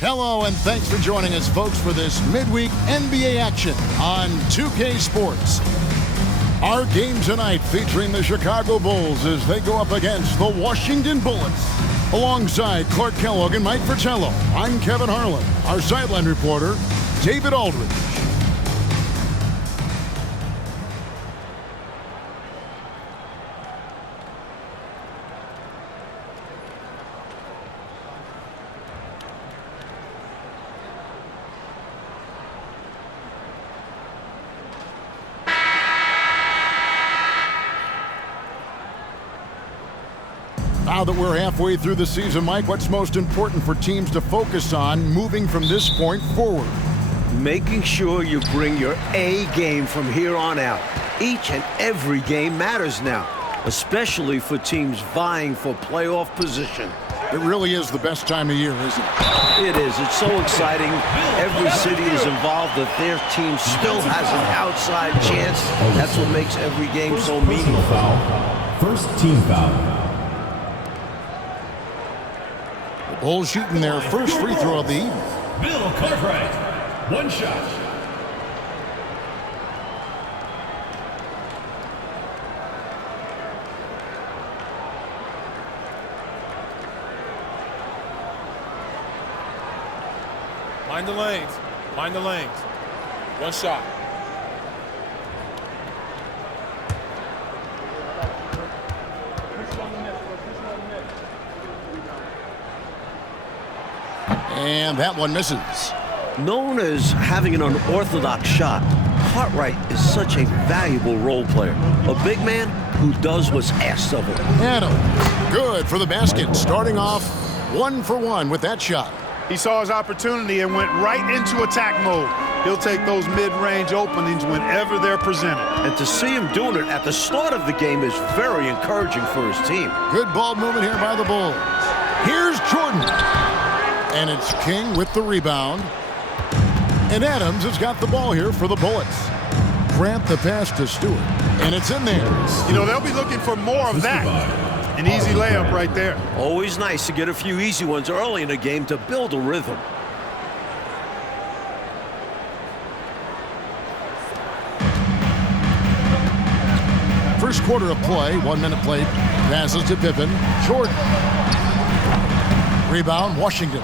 Hello, and thanks for joining us, folks, for this midweek NBA action on 2K Sports. Our game tonight featuring the Chicago Bulls as they go up against the Washington Bullets. Alongside Clark Kellogg and Mike Fratello, I'm Kevin Harlan. Our sideline reporter, David Aldridge. Now that we're halfway through the season, Mike, what's most important for teams to focus on moving from this point forward? Making sure you bring your A game from here on out. Each and every game matters now, especially for teams vying for playoff position. It really is the best time of year, isn't it? It is. It's so exciting. Every city is involved that their team still has an outside chance. That's what makes every game so meaningful. First team foul. Bulls shooting their first free throw of the evening. Bill Cartwright, one shot. Mind the lanes. Mind the lanes. One shot. And that one misses. Known as having an unorthodox shot, Cartwright is such a valuable role player. A big man who does what's asked of him. Adams, good for the basket. Starting off 1 for 1 with that shot. He saw his opportunity and went right into attack mode. He'll take those mid-range openings whenever they're presented. And to see him doing it at the start of the game is very encouraging for his team. Good ball movement here by the Bulls. Here's Jordan. And it's King with the rebound. And Adams has got the ball here for the Bullets. Grant the pass to Stewart. And it's in there. You know, they'll be looking for more of that. An easy layup right there. Always nice to get a few easy ones early in a game to build a rhythm. First quarter of play, 1 minute played. Passes to Pippen. Jordan. Rebound, Washington.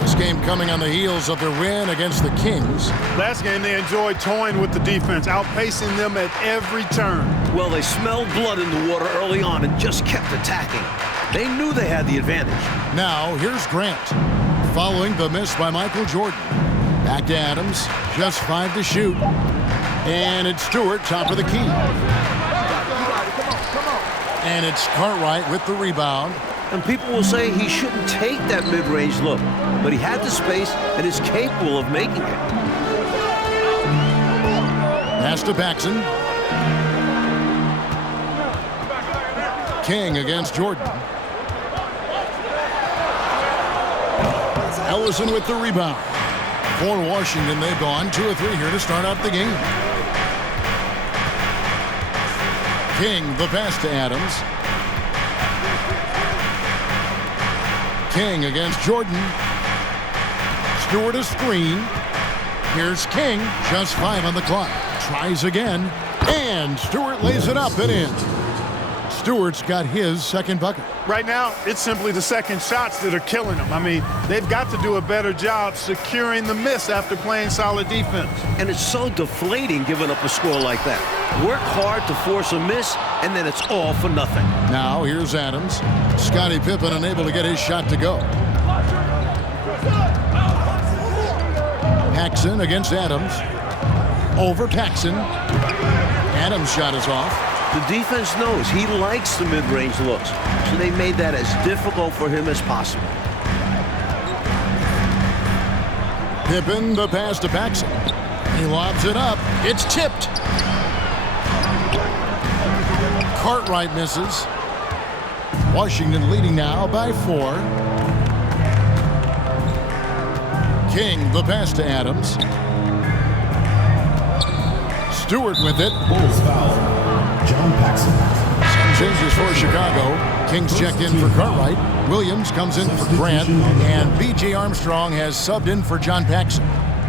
This game coming on the heels of their win against the Kings. Last game, they enjoyed toying with the defense, outpacing them at every turn. Well, they smelled blood in the water early on and just kept attacking. They knew they had the advantage. Now, here's Grant. Following the miss by Michael Jordan. Back to Adams. Just 5 to shoot. And it's Stewart, top of the key. And it's Cartwright with the rebound. And people will say he shouldn't take that mid-range look, but he had the space and is capable of making it. Pass to Paxson. King against Jordan. Ellison with the rebound. For Washington, they've gone 2 of 3 here to start out the game. King, the pass to Adams. King against Jordan. Stewart a screen. Here's King, just 5 on the clock. Tries again, and Stewart lays it up and in. Stewart's got his second bucket. Right now, it's simply the second shots that are killing them. I mean, they've got to do a better job securing the miss after playing solid defense. And it's so deflating giving up a score like that. Work hard to force a miss, and then it's all for nothing. Now here's Adams. Scottie Pippen unable to get his shot to go. Paxson against Adams. Over Paxson. Adams' shot is off. The defense knows he likes the mid-range looks, so they made that as difficult for him as possible. Pippen, the pass to Paxson. He lobs it up. It's tipped. Cartwright misses. Washington leading now by 4. King, the pass to Adams. Stewart with it. Bulls foul. John Paxson. Some changes for Chicago. King's checked in for Cartwright. Williams comes in for Grant. And B.J. Armstrong has subbed in for John Paxson.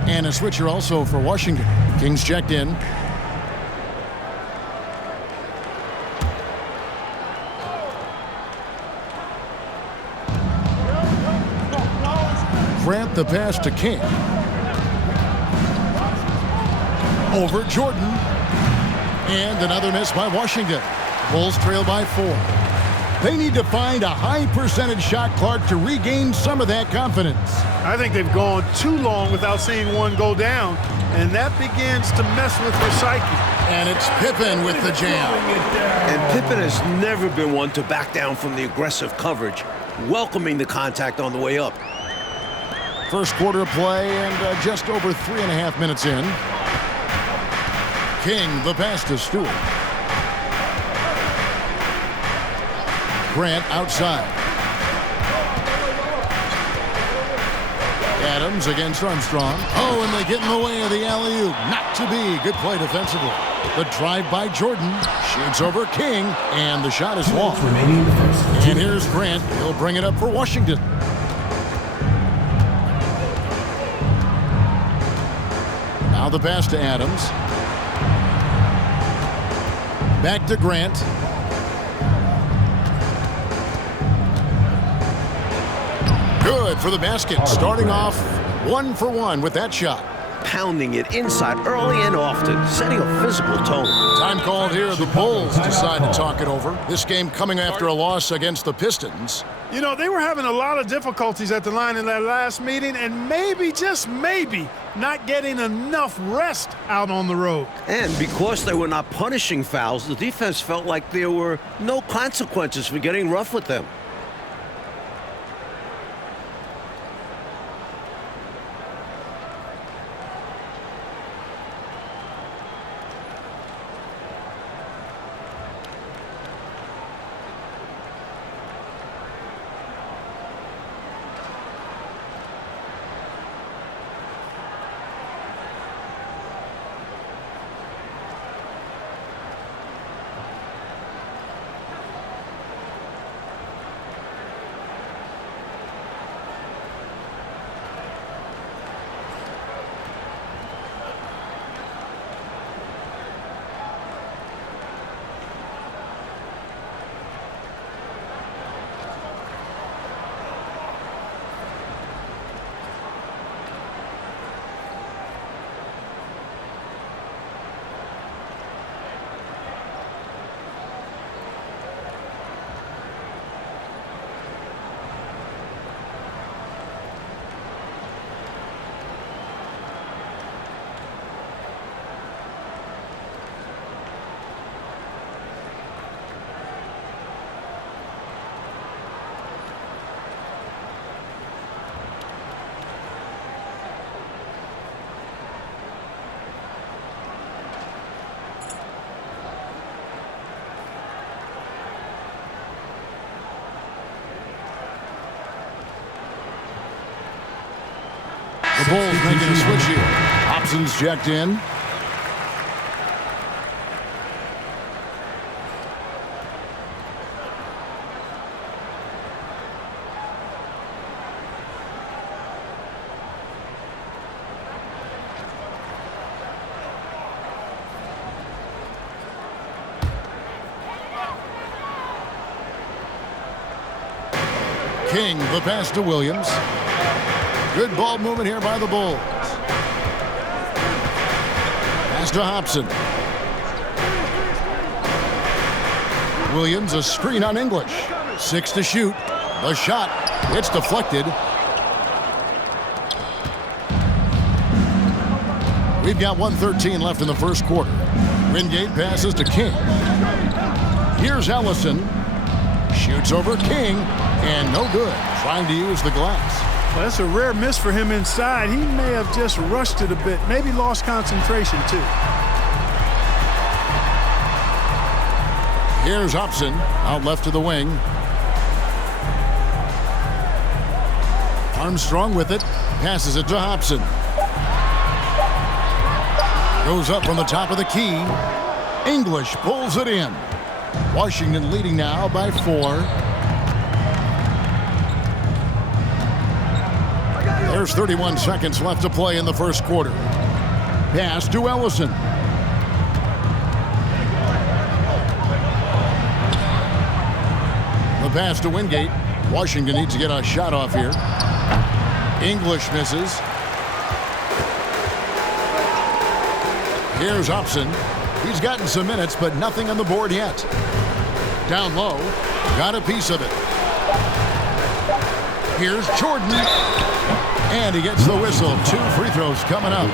And a switcher also for Washington. King's checked in. Grant the pass to King. Over Jordan. And another miss by Washington. Bulls trail by 4. They need to find a high percentage shot, Clark, to regain some of that confidence. I think they've gone too long without seeing one go down, and that begins to mess with their psyche. And it's Pippen with the jam. And Pippen has never been one to back down from the aggressive coverage, welcoming the contact on the way up. First quarter of play and just over 3.5 minutes in. King, the pass to Stewart. Grant outside. Adams against Armstrong. Oh, and they get in the way of the alley-oop. Not to be. Good play defensively. The drive by Jordan. Shoots over King, and the shot is long. And here's Grant. He'll bring it up for Washington. Now the pass to Adams. Back to Grant. Good for the basket. Starting off 1 for 1 with that shot. Pounding it inside early and often, setting a physical tone. Time called here. The Bulls decide to talk it over. This game coming after a loss against the Pistons. You know, they were having a lot of difficulties at the line in that last meeting, and maybe, just maybe, not getting enough rest out on the road. And because they were not punishing fouls, the defense felt like there were no consequences for getting rough with them. The Bulls making a switch here. Hobson's checked in. King, the pass to Williams. Good ball movement here by the Bulls. Pass to Hobson. Williams, a screen on English. 6 to shoot. The shot, it's deflected. We've got 1:13 left in the first quarter. Wingate passes to King. Here's Ellison. Shoots over King, and no good. Trying to use the glass. Well, that's a rare miss for him inside. He may have just rushed it a bit, maybe lost concentration too. Here's Hobson, out left to the wing. Armstrong with it, passes it to Hobson. Goes up from the top of the key. English pulls it in. Washington leading now by 4. There's 31 seconds left to play in the first quarter. Pass to Ellison. The pass to Wingate. Washington needs to get a shot off here. English misses. Here's Upson. He's gotten some minutes, but nothing on the board yet. Down low. Got a piece of it. Here's Jordan. And he gets the whistle. 2 free throws coming up.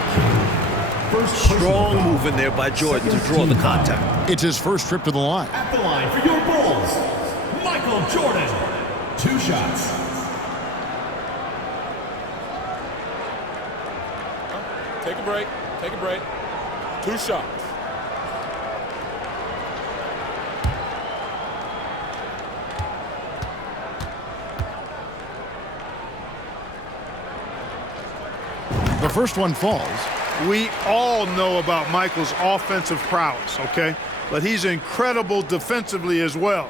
Strong move in there by Jordan to draw the contact. It's his first trip to the line. At the line for your Bulls, Michael Jordan. 2 shots. Take a break. Take a break. 2 shots. The first one falls. We all know about Michael's offensive prowess, okay? But he's incredible defensively as well.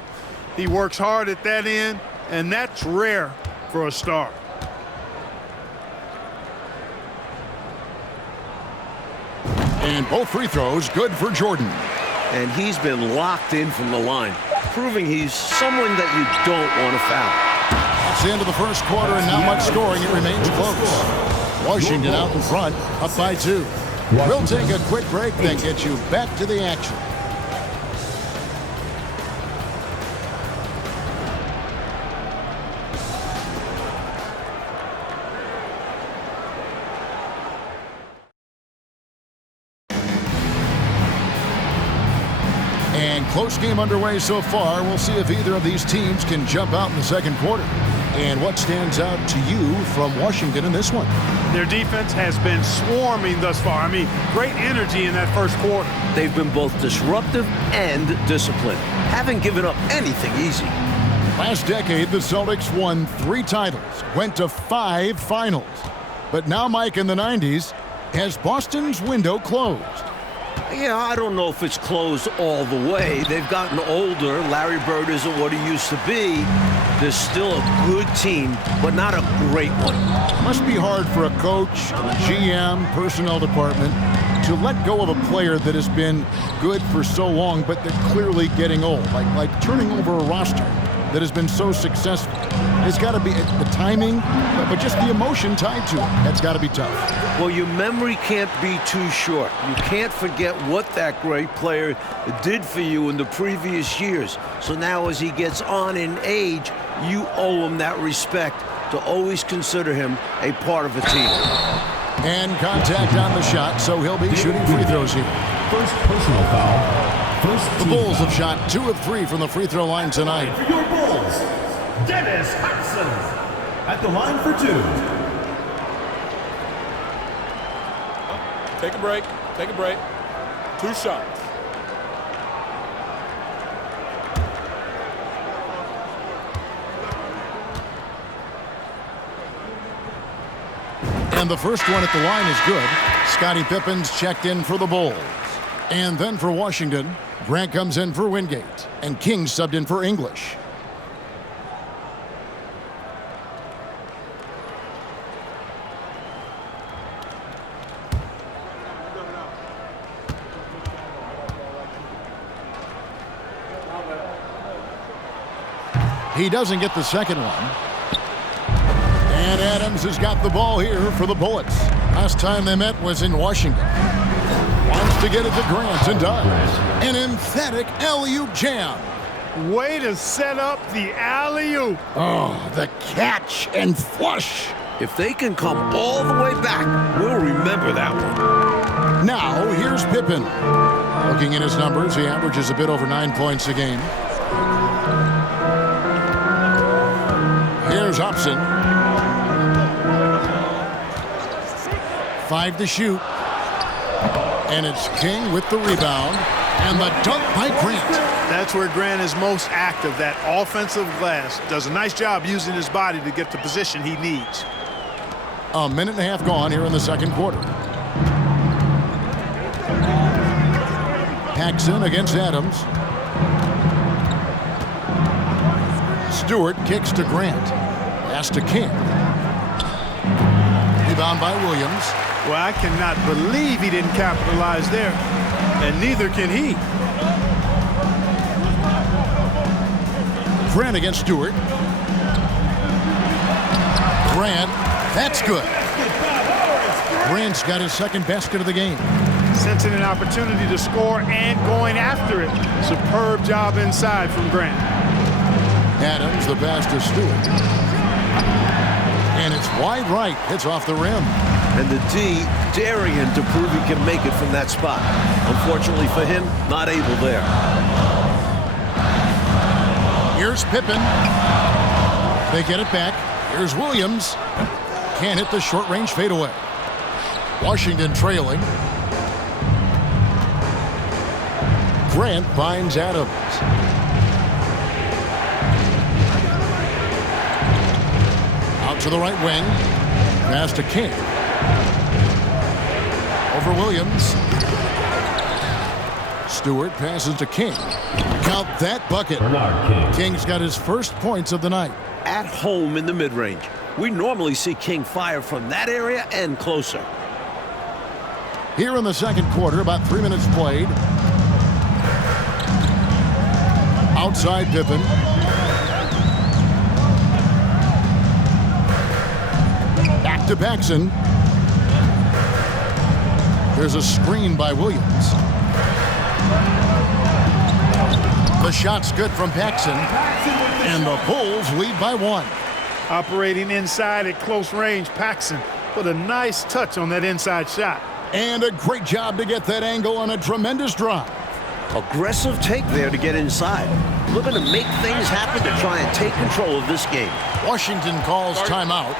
He works hard at that end, and that's rare for a star. And both free throws good for Jordan. And he's been locked in from the line, proving he's someone that you don't want to foul. That's the end of the first quarter, and not much scoring. It remains close. Washington out in front, up by 2. We'll take a quick break, then get you back to the action. And close game underway so far. We'll see if either of these teams can jump out in the second quarter. And what stands out to you from Washington in this one? Their defense has been swarming thus far. I mean, great energy in that first quarter. They've been both disruptive and disciplined, haven't given up anything easy. Last decade, the Celtics won 3 titles, went to 5 finals. But now, Mike, in the 90s, has Boston's window closed? Yeah, I don't know if it's closed all the way. They've gotten older. Larry Bird isn't what he used to be. They're still a good team, but not a great one. Must be hard for a coach, a GM, personnel department to let go of a player that has been good for so long, but they're clearly getting old. Like turning over a roster that has been so successful. It's got to be the timing, but just the emotion tied to it. That's got to be tough. Well, your memory can't be too short. You can't forget what that great player did for you in the previous years. So now as he gets on in age, you owe him that respect to always consider him a part of a team. And contact on the shot, so he'll be shooting free throws here. First personal foul. The Bulls have shot 2 of 3 from the free throw line tonight. For your Bulls, Dennis Hudson. At the line for 2. Take a break. Take a break. 2 shots. And the first one at the line is good. Scottie Pippen's checked in for the Bulls. And then for Washington, Grant comes in for Wingate. And King subbed in for English. He doesn't get the second one. And Adams has got the ball here for the Bullets. Last time they met was in Washington. Wants to get it to Grant and does. An emphatic alley-oop jam. Way to set up the alley-oop. Oh, the catch and flush. If they can come all the way back, we'll remember that one. Now, here's Pippen. Looking at his numbers, he averages a bit over 9 points a game. Here's Upson. 5 to shoot. And it's King with the rebound. And the dunk by Grant. That's where Grant is most active, that offensive glass. Does a nice job using his body to get the position he needs. A minute and a half gone here in the second quarter. Paxson against Adams. Stewart kicks to Grant. Pass to King. Rebound by Williams. Well, I cannot believe he didn't capitalize there, and neither can he. Grant against Stewart. Grant, that's good. Grant's got his second basket of the game. Sensing an opportunity to score and going after it. Superb job inside from Grant. Adams, the pass to Stewart. And it's wide right. Hits off the rim. And the D daring him to prove he can make it from that spot. Unfortunately for him, not able there. Here's Pippen. They get it back. Here's Williams. Can't hit the short-range fadeaway. Washington trailing. Grant finds Adams. Out to the right wing. Pass to King. Over Williams. Stewart passes to King. Count that bucket. King's got his first points of the night. At home in the mid-range. We normally see King fire from that area and closer. Here in the second quarter, about 3 minutes played. Outside Pippen. Back to Paxson. There's a screen by Williams. The shot's good from Paxson. And the Bulls lead by 1. Operating inside at close range, Paxson put a nice touch on that inside shot. And a great job to get that angle on a tremendous drive. Aggressive take there to get inside. Looking to make things happen to try and take control of this game. Washington calls timeout.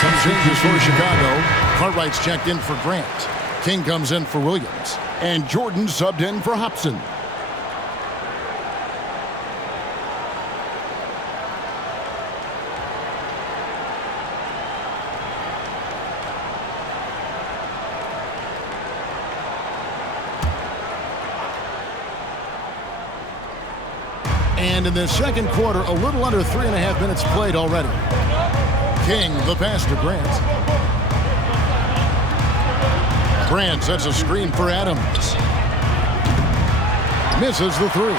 Some changes for Chicago. Cartwright's checked in for Grant. King comes in for Williams. And Jordan subbed in for Hobson. And in the second quarter, a little under 3.5 minutes played already. King, the pass to Grant. Grant sets a screen for Adams. Misses the three.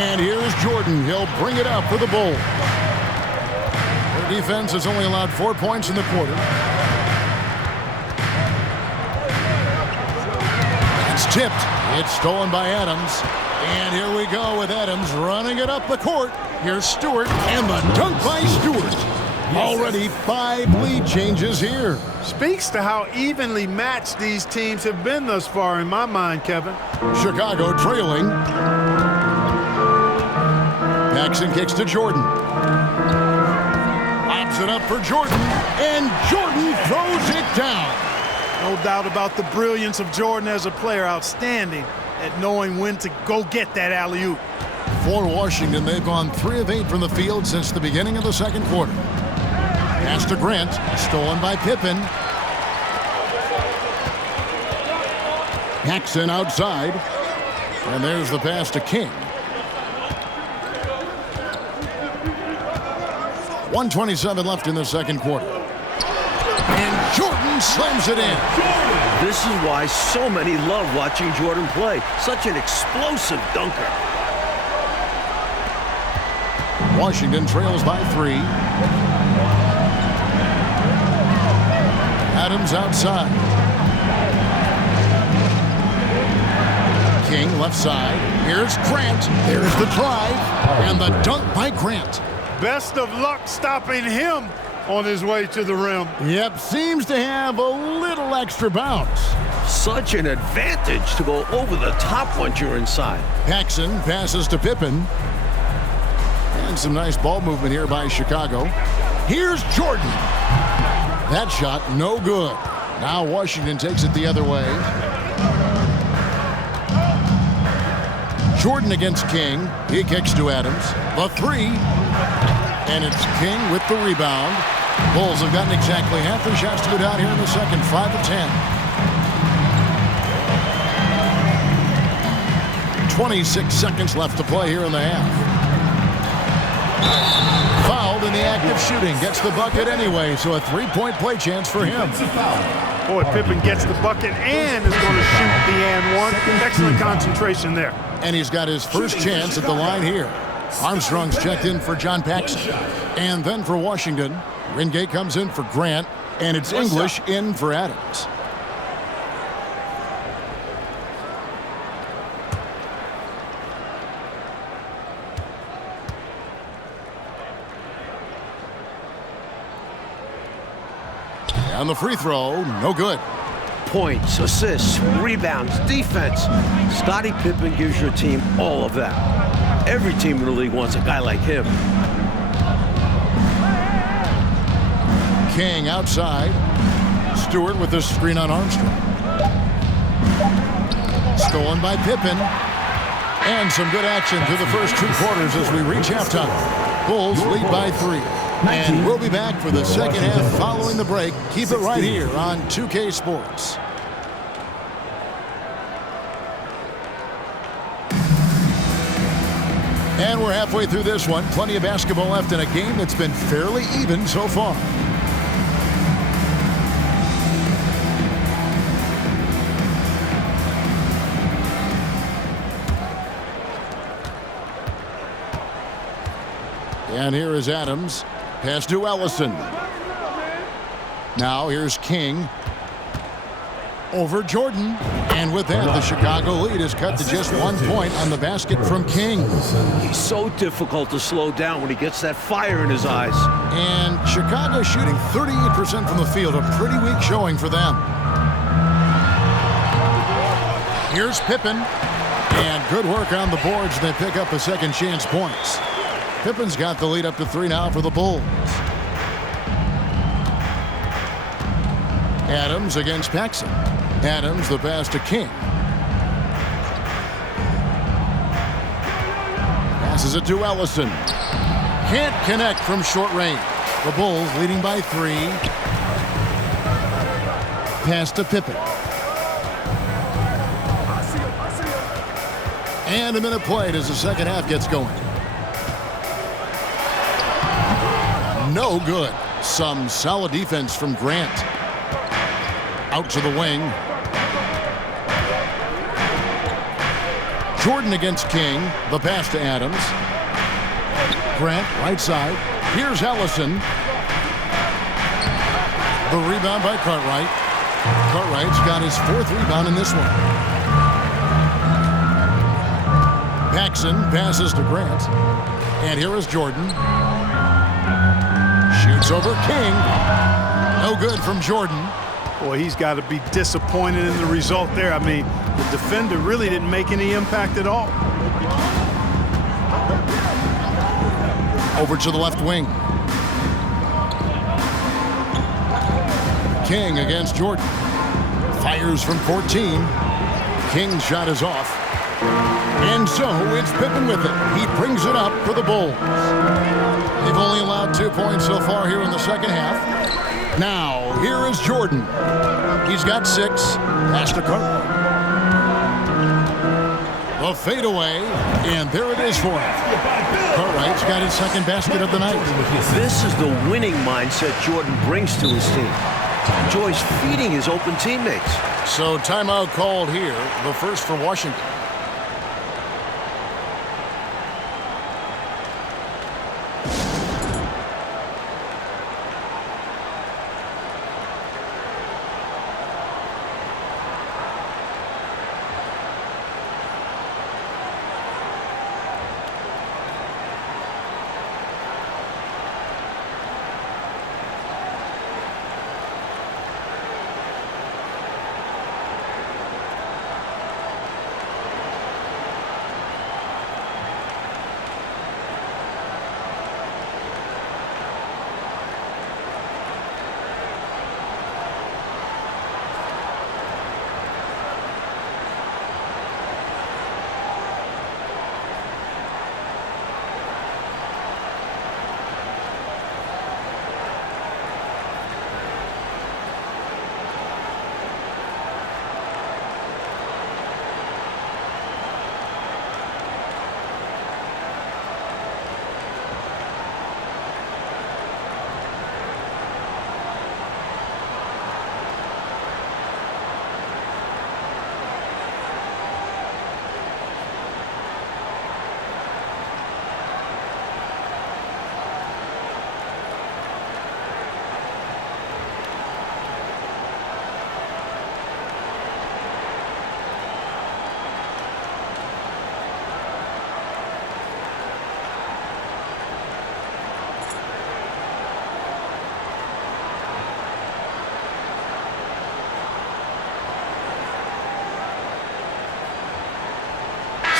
And here's Jordan. He'll bring it up for the Bulls. Their defense has only allowed 4 points in the quarter. It's tipped. It's stolen by Adams. And here we go with Adams running it up the court. Here's Stewart, and the dunk by Stewart. Already 5 lead changes here. Speaks to how evenly matched these teams have been thus far in my mind, Kevin. Chicago trailing. Paxson kicks to Jordan. Gives it up for Jordan, and Jordan throws it down. No doubt about the brilliance of Jordan as a player. Outstanding at knowing when to go get that alley-oop. For Washington, they've gone 3 of 8 from the field since the beginning of the second quarter. Pass to Grant, stolen by Pippen. Paxson outside, and there's the pass to King. 1:27 left in the second quarter. And Jordan slams it in. This is why so many love watching Jordan play. Such an explosive dunker. Washington trails by 3. Adams outside. King left side. Here's Grant. There's the drive. And the dunk by Grant. Best of luck stopping him on his way to the rim. Yep, seems to have a little extra bounce. Such an advantage to go over the top once you're inside. Paxson passes to Pippen. And some nice ball movement here by Chicago. Here's Jordan. That shot, no good. Now Washington takes it the other way. Jordan against King. He kicks to Adams. The 3. And it's King with the rebound. Bulls have gotten exactly half their shots to go down here in the second. 5 of 10. 26 seconds left to play here in the half. Fouled in the act of shooting. Gets the bucket anyway, so a 3-point play chance for him. Boy, Pippen gets the bucket and is going to shoot the and one. Excellent concentration there. And he's got his first chance at the line here. Armstrong's checked in for John Paxson. And then for Washington, Wingate comes in for Grant, and it's English in for Adams. On the free throw, no good. Points, assists, rebounds, defense. Scottie Pippen gives your team all of that. Every team in the league wants a guy like him. King outside. Stewart with the screen on Armstrong. Stolen by Pippen. And some good action through the first 2 quarters as we reach halftime. Bulls lead by 3. And we'll be back for the second half following the break. Keep it right here on 2K Sports. And we're halfway through this one. Plenty of basketball left in a game that's been fairly even so far. And here is Adams. Pass to Ellison. Now here's King. Over Jordan. And with that, the Chicago lead is cut to just 1 point on the basket from King. He's so difficult to slow down when he gets that fire in his eyes. And Chicago shooting 38% from the field. A pretty weak showing for them. Here's Pippen. And good work on the boards. They pick up a second chance points. Pippen's got the lead up to 3 now for the Bulls. Adams against Paxson. Adams, the pass to King. Passes it to Ellison. Can't connect from short range. The Bulls leading by 3. Pass to Pippen. And a minute played as the second half gets going. No good. Some solid defense from Grant. Out to the wing. Jordan against King. The pass to Adams. Grant, right side. Here's Ellison. The rebound by Cartwright. Cartwright's got his 4th rebound in this one. Paxson passes to Grant. And here is Jordan. Shoots over King. No good from Jordan. Boy, he's got to be disappointed in the result there. I mean, the defender really didn't make any impact at all. Over to the left wing. King against Jordan. Fires from 14. King's shot is off. And so it's Pippen with it. He brings it up for the Bulls. They've only allowed 2 points so far here in the second half. Now, here is Jordan. He's got 6. Pass to Cartwright. The fadeaway, and there it is for him. Cartwright's got his second basket of the night. This is the winning mindset Jordan brings to his team. Enjoys feeding his open teammates. So timeout called here, the first for Washington.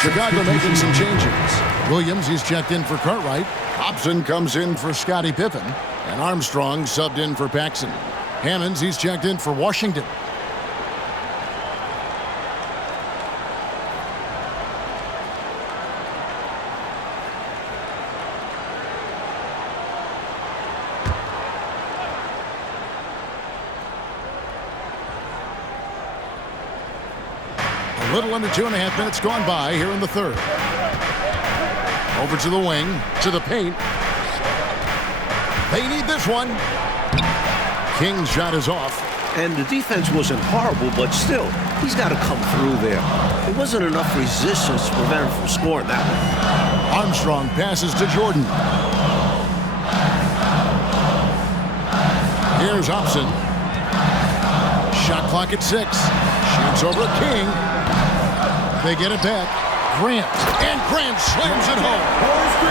Chicago making some changes. Williams, he's checked in for Cartwright. Hobson comes in for Scottie Pippen. And Armstrong subbed in for Paxson. Hammonds, he's checked in for Washington. A little under 2.5 minutes gone by here in the third. Over to the wing, to the paint. They need this one. King's shot is off. And the defense wasn't horrible, but still, he's got to come through there. There wasn't enough resistance to prevent him from scoring that one. Armstrong passes to Jordan. Here's Hobson. Shot clock at 6. Shoots over King. They get it back. Grant. And Grant slams it home.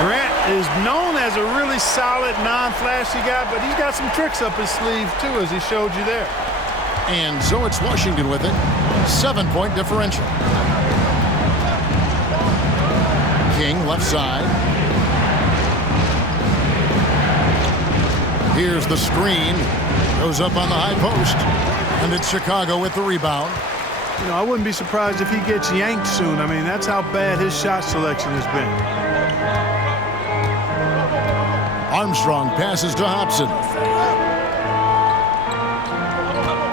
Grant is known as a really solid, non-flashy guy, but he's got some tricks up his sleeve, too, as he showed you there. And so it's Washington with it. 7-point differential. King, left side. Here's the screen. Goes up on the high post. And it's Chicago with the rebound. You know, I wouldn't be surprised if he gets yanked soon. I mean, that's how bad his shot selection has been. Armstrong passes to Hobson.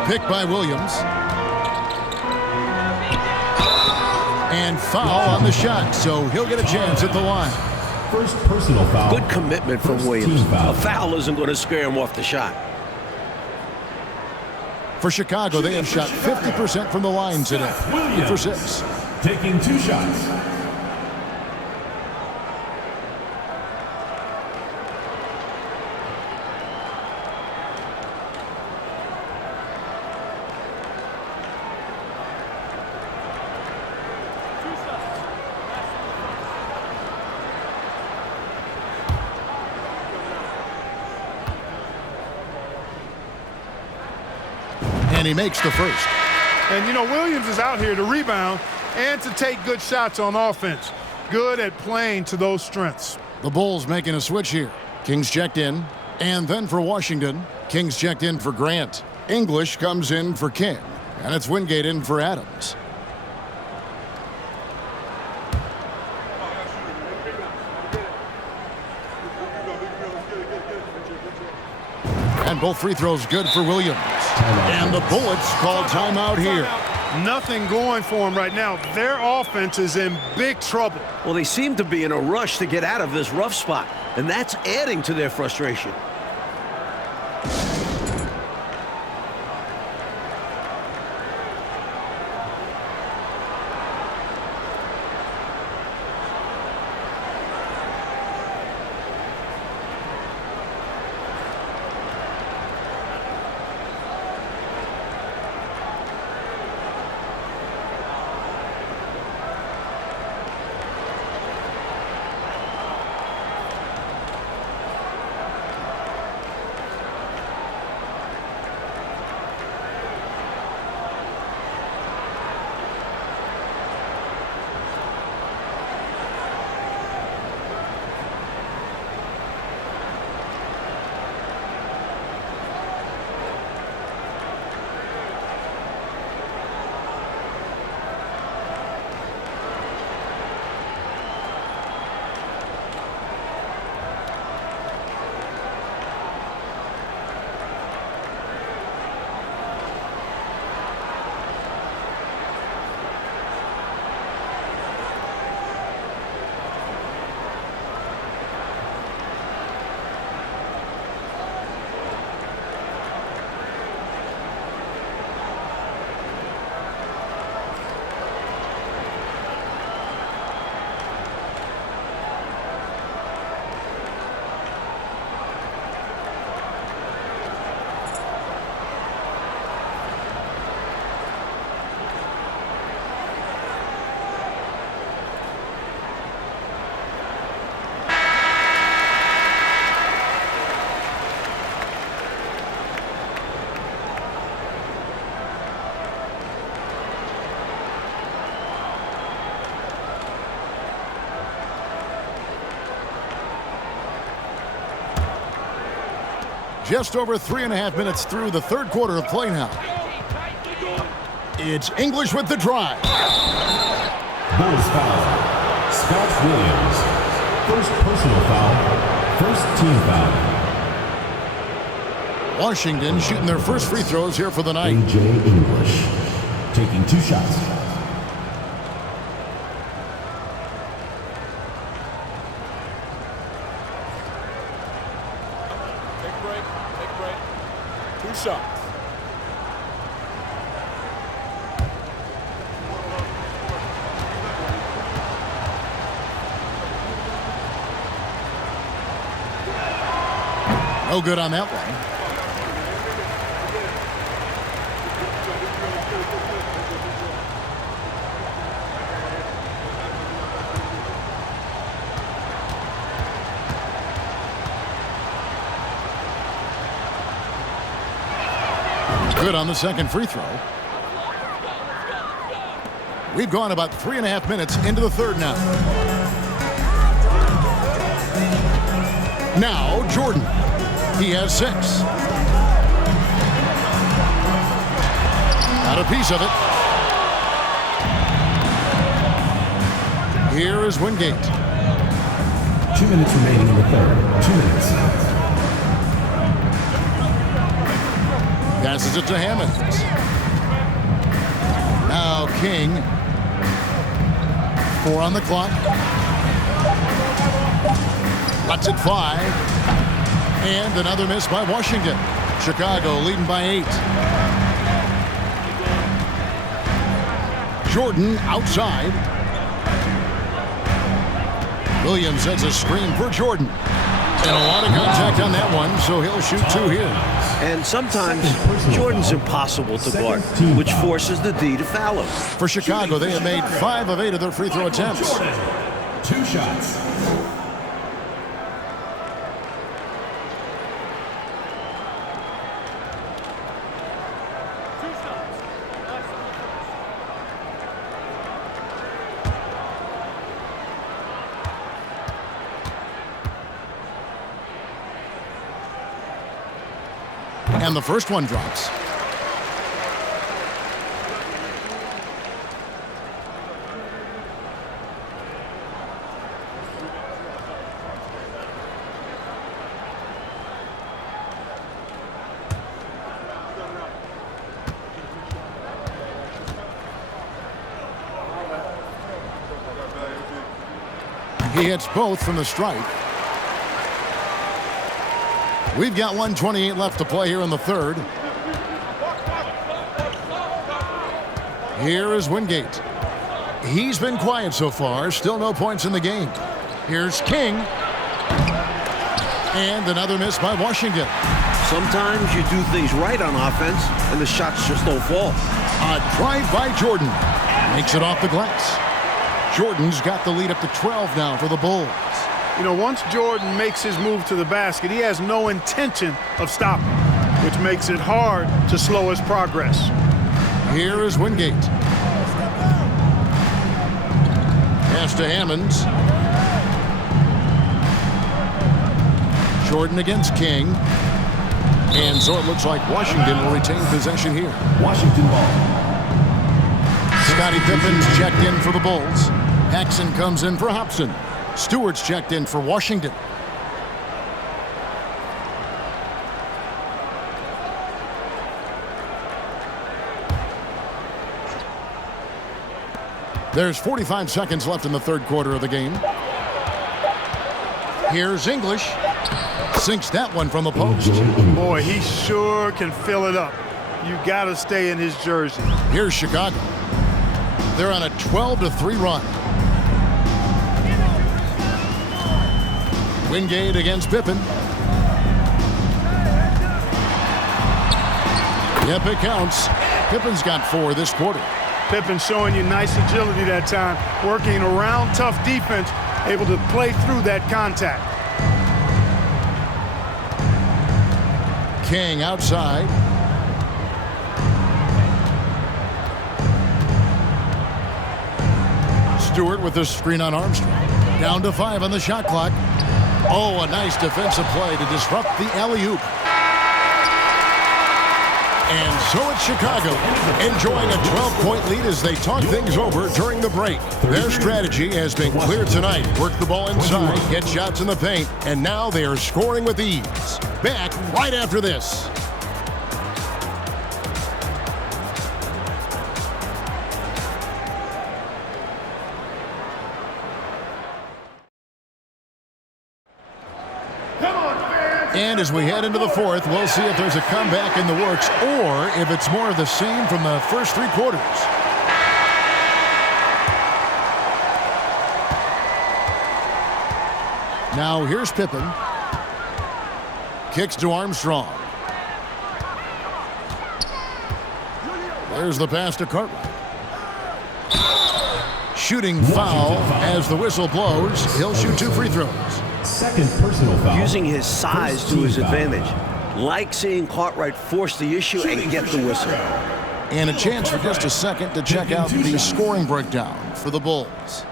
Picked by Williams. And foul on the shot, so he'll get a chance at the line. First personal foul. Good commitment from Williams. A foul isn't going to scare him off the shot. For Chicago, they have shot 50% from the line today. 3 for 6. Taking 2 shots. And he makes the first. And, you know, Williams is out here to rebound and to take good shots on offense. Good at playing to those strengths. The Bulls making a switch here. King's checked in. And then for Washington, King's checked in for Grant. English comes in for King, and it's Wingate in for Adams. And both free throws good for Williams. And the Bullets call timeout here. Nothing going for them right now. Their offense is in big trouble. Well, they seem to be in a rush to get out of this rough spot, and that's adding to their frustration. Just over 3.5 minutes through the third quarter of play now. It's English with the drive. Bulls foul. Scott Williams. First personal foul. First team foul. Washington shooting their first free throws here for the night. A.J. English taking 2 shots. Take a break. Take a break. 2 shots. No good on that one. Good on the second free throw. We've gone about 3.5 minutes into the third now. Now Jordan. He has 6. Got a piece of it. Here is Wingate. 2 minutes remaining in the third. 2 minutes. Passes it to Hammond. Now King. 4 on the clock. Lets it fly. And another miss by Washington. Chicago leading by 8. Jordan outside. Williams sets a screen for Jordan. And a lot of contact on that one, so he'll shoot 2 here. And sometimes Jordan's impossible to guard, which forces the D to foul him. For Chicago, they have made 5 of 8 of their free throw attempts. 2 shots. And the first one drops. He hits both from the stripe. We've got 1:28 left to play here in the third. Here is Wingate. He's been quiet so far. Still no points in the game. Here's King. And another miss by Washington. Sometimes you do things right on offense, and the shots just don't fall. A drive by Jordan. Makes it off the glass. Jordan's got the lead up to 12 now for the Bulls. You know, once Jordan makes his move to the basket, he has no intention of stopping, which makes it hard to slow his progress. Here is Wingate. Pass to Hammonds. Jordan against King. And so it looks like Washington will retain possession here. Washington ball. Scottie Pippen's checked in for the Bulls. Paxson comes in for Hobson. Stewart's checked in for Washington. There's 45 seconds left in the third quarter of the game. Here's English. Sinks that one from the post. Boy, he sure can fill it up. You got to stay in his jersey. Here's Chicago. They're on a 12-3 run. Wingate against Pippen. Yep, it counts. Pippen's got 4 this quarter. Pippen showing you nice agility that time, working around tough defense, able to play through that contact. King outside. Stewart with the screen on Armstrong. Down to 5 on the shot clock. Oh, a nice defensive play to disrupt the alley-oop. And so it's Chicago, enjoying a 12-point lead as they talk things over during the break. Their strategy has been clear tonight. Work the ball inside, get shots in the paint, and now they are scoring with ease. Back right after this. And as we head into the fourth, we'll see if there's a comeback in the works or if it's more of the same from the first 3 quarters. Now here's Pippen. Kicks to Armstrong. There's the pass to Cartwright. Shooting foul as the whistle blows. He'll shoot 2 free throws. Second personal foul. Using his size to his advantage. Like seeing Cartwright force the issue and get the whistle. And a chance for just a second to check out the scoring breakdown for the Bulls.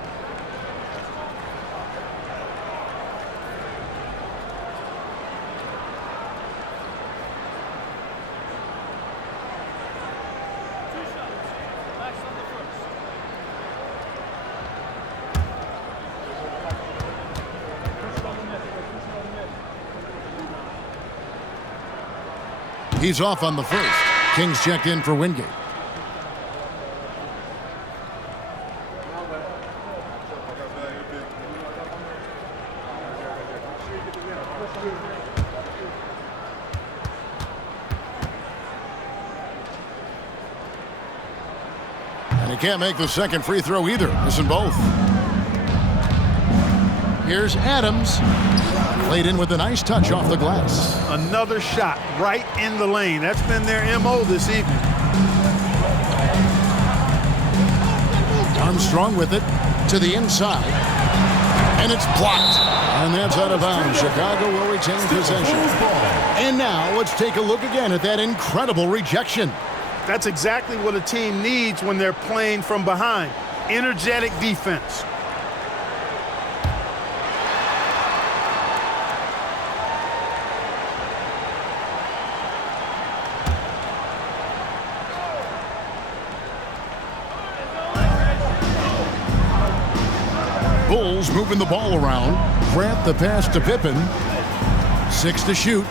He's off on the first. Kings checked in for Wingate. And he can't make the second free throw either. Missing both. Here's Adams. Played in with a nice touch off the glass. Another shot right in the lane. That's been their MO this evening. Armstrong with it to the inside. And it's blocked. And that's out of bounds. Chicago will retain possession. And now let's take a look again at that incredible rejection. That's exactly what a team needs when they're playing from behind. Energetic defense. Bulls moving the ball around. Grant the pass to Pippen. 6 to shoot.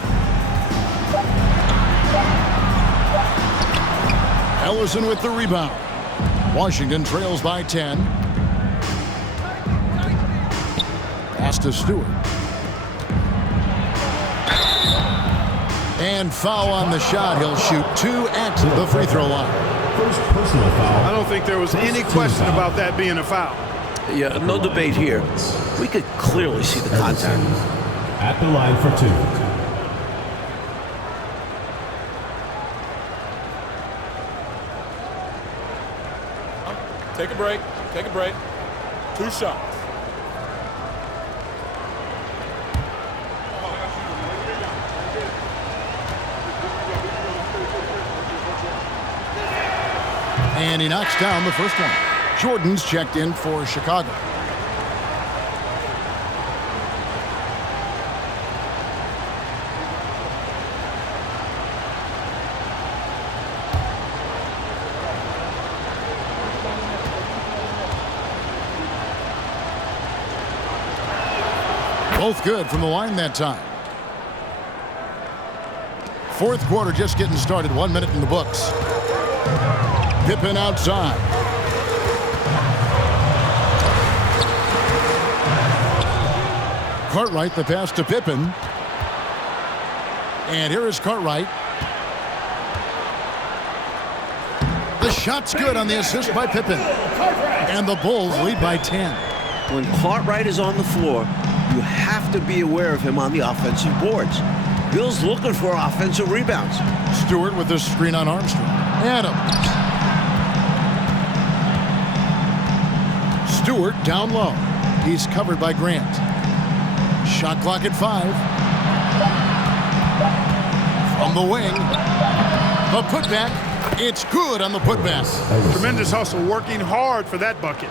Ellison with the rebound. Washington trails by 10. Pass to Stewart. And foul on the shot. He'll shoot 2 at the free throw line. First personal foul. I don't think there was any question about that being a foul. Yeah, no debate here. We could clearly see the contact. At the line for 2. Take a break. Take a break. 2 shots. And he knocks down the first one. Jordan's checked in for Chicago. Both good from the line that time. Fourth quarter just getting started. 1 minute in the books. Pippen outside. Cartwright the pass to Pippen. And here is Cartwright. The shot's good on the assist by Pippen. And the Bulls lead by 10. When Cartwright is on the floor, you have to be aware of him on the offensive boards. Bill's looking for offensive rebounds. Stewart with the screen on Armstrong. Adams. Stewart down low. He's covered by Grant. Shot clock at 5. From the wing. The putback. It's good on the putback. Tremendous hustle, working hard for that bucket.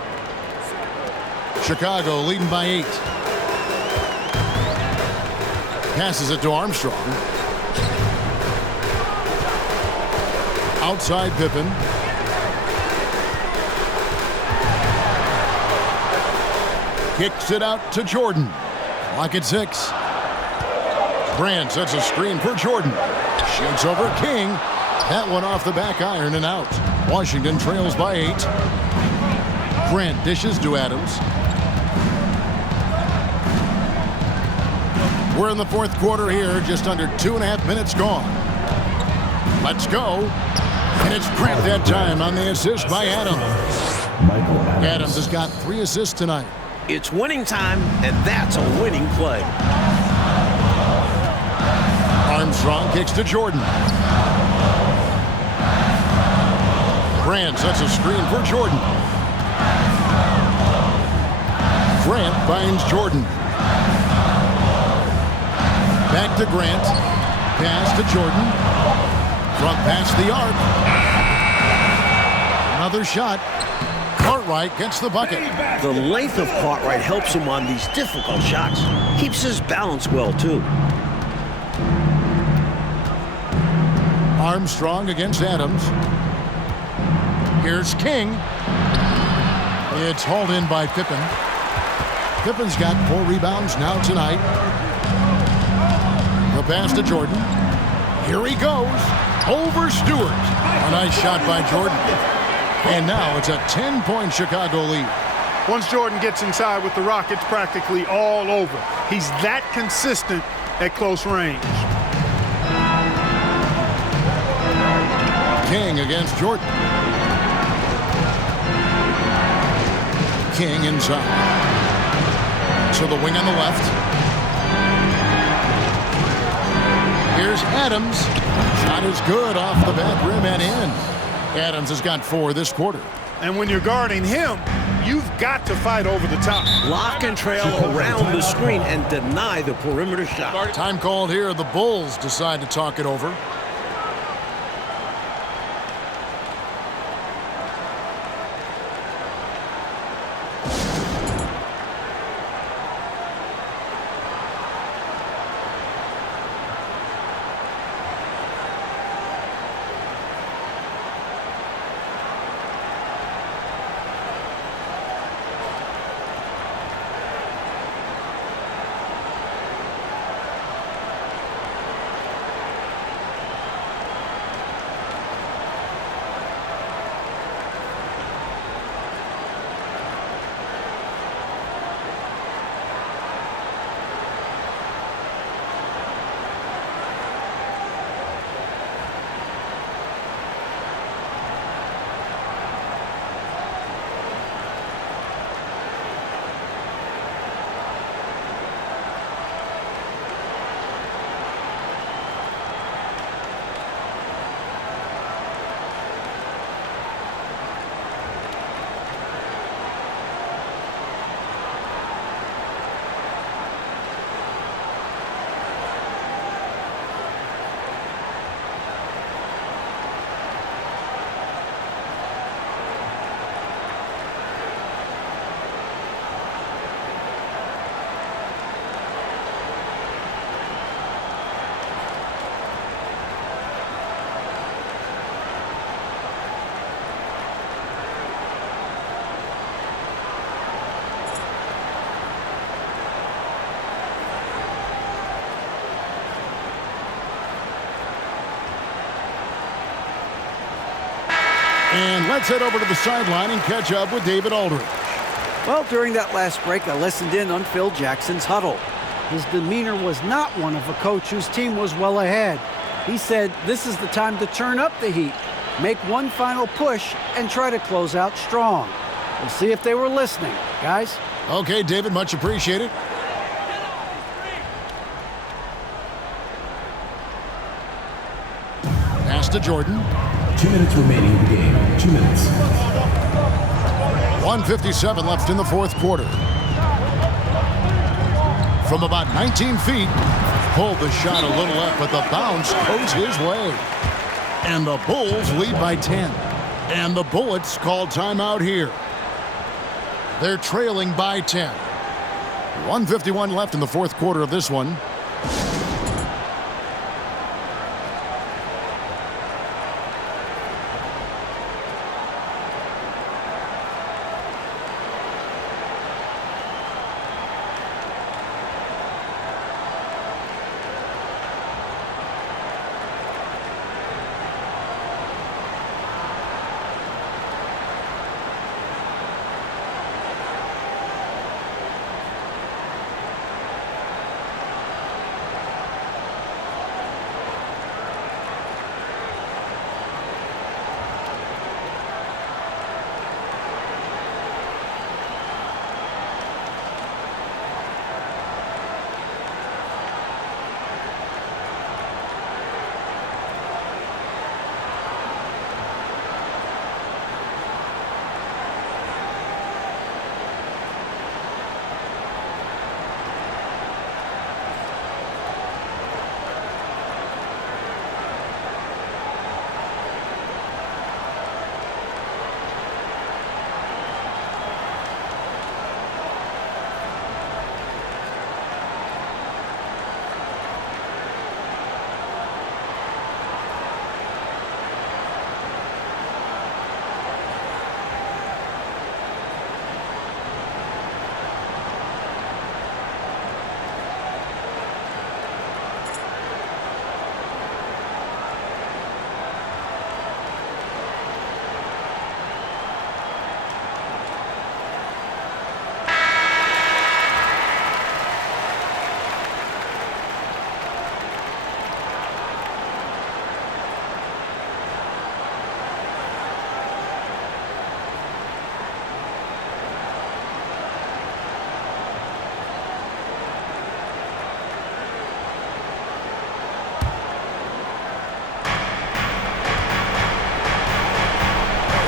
Chicago leading by 8. Passes it to Armstrong. Outside Pippen. Kicks it out to Jordan. Clock at 6. Grant sets a screen for Jordan. Shoots over King. That one off the back iron and out. Washington trails by 8. Grant dishes to Adams. We're in the fourth quarter here, just under 2.5 minutes gone. Let's go. And it's Grant that time on the assist by Adams. Adams has got 3 assists tonight. It's winning time, and that's a winning play. Armstrong kicks to Jordan. Grant sets a screen for Jordan. Grant finds Jordan. Back to Grant. Pass to Jordan. Front pass the arc. Another shot. Cartwright gets the bucket. The length of Cartwright helps him on these difficult shots. Keeps his balance well, too. Armstrong against Adams. Here's King. It's hauled in by Pippen. Pippen's got 4 rebounds now tonight. The pass to Jordan. Here he goes. Over Stewart. A nice shot by Jordan. And now it's a 10-point Chicago lead. Once Jordan gets inside with the rock, it's practically all over. He's that consistent at close range. King against Jordan. King inside. To the wing on the left. Here's Adams. Shot is good off the back rim and in. Adams has got 4 this quarter. And when you're guarding him, you've got to fight over the top. Lock and trail around the screen and deny the perimeter shot. Time called here. The Bulls decide to talk it over. And let's head over to the sideline and catch up with David Aldridge. Well, during that last break, I listened in on Phil Jackson's huddle. His demeanor was not one of a coach whose team was well ahead. He said, this is the time to turn up the heat, make one final push, and try to close out strong. We'll see if they were listening, guys. Okay, David, much appreciated. Pass to Jordan. 2 minutes remaining in the game. 2 minutes. 1:57 left in the fourth quarter. From about 19 feet, pulled the shot a little left, but the bounce goes his way. And the Bulls lead by 10. And the Bullets call timeout here. They're trailing by 10. 1:51 left in the fourth quarter of this one.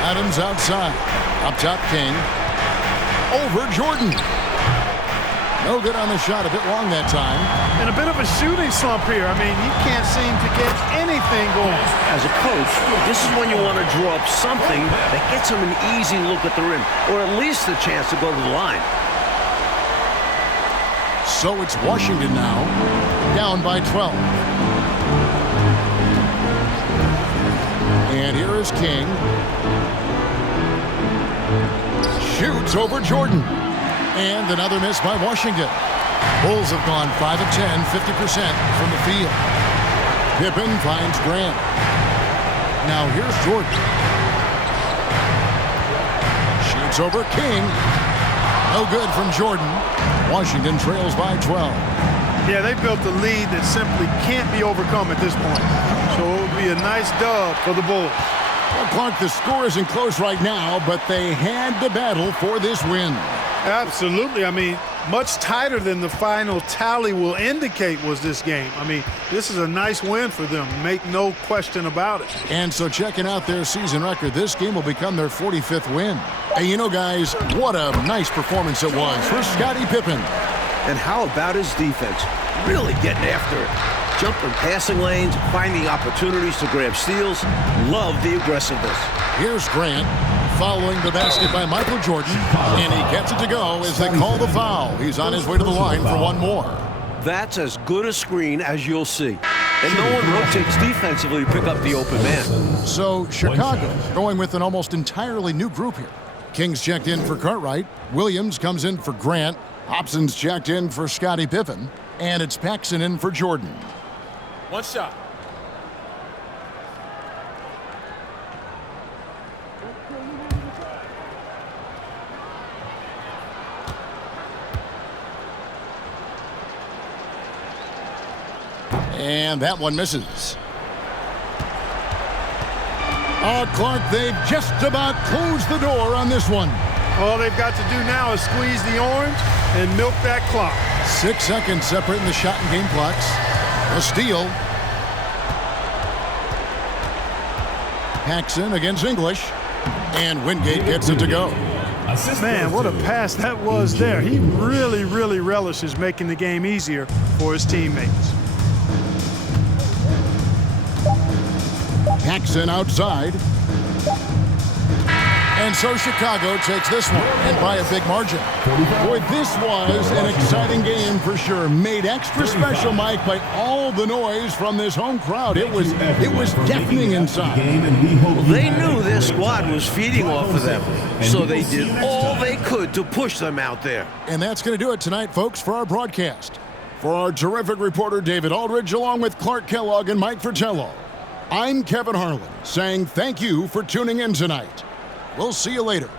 Adams outside. Up top, King. Over Jordan. No good on the shot. A bit long that time. And a bit of a shooting slump here. I mean, he can't seem to get anything going. As a coach, this is when you want to draw up something that gets him an easy look at the rim, or at least a chance to go to the line. So it's Washington now, down by 12. And here is King. Shoots over Jordan. And another miss by Washington. Bulls have gone 5 of 10, 50% from the field. Pippen finds Grant. Now here's Jordan. Shoots over King. No good from Jordan. Washington trails by 12. Yeah, they built a lead that simply can't be overcome at this point. So it would be a nice dub for the Bulls. Well, Clark, the score isn't close right now, but they had to battle for this win. Absolutely. I mean, much tighter than the final tally will indicate was this game. I mean, this is a nice win for them. Make no question about it. And so checking out their season record, this game will become their 45th win. And you know, guys, what a nice performance it was for Scottie Pippen. And how about his defense? Really getting after it. Jumping passing lanes, finding opportunities to grab steals. Love the aggressiveness. Here's Grant following the basket by Michael Jordan, and he gets it to go as they call the foul. He's on his way to the line for one more. That's as good a screen as you'll see. And no one rotates defensively to pick up the open man. So Chicago going with an almost entirely new group here. King's checked in for Cartwright. Williams comes in for Grant. Hobson's checked in for Scottie Pippen. And it's Paxson in for Jordan. One shot. And that one misses. Clark, they've just about closed the door on this one. All they've got to do now is squeeze the orange and milk that clock. 6 seconds separating the shot and game clocks. A steal. Paxson against English. And Wingate gets it to go. Man, what a pass that was there. He really, really relishes making the game easier for his teammates. Paxson outside. And so Chicago takes this one, and by a big margin. Boy, this was an exciting game for sure. Made extra special, Mike, by all the noise from this home crowd. It was deafening inside. Well, they knew their squad was feeding off of them, so they did all they could to push them out there. And that's going to do it tonight, folks, for our broadcast. For our terrific reporter, David Aldridge, along with Clark Kellogg and Mike Fratello, I'm Kevin Harlan, saying thank you for tuning in tonight. We'll see you later.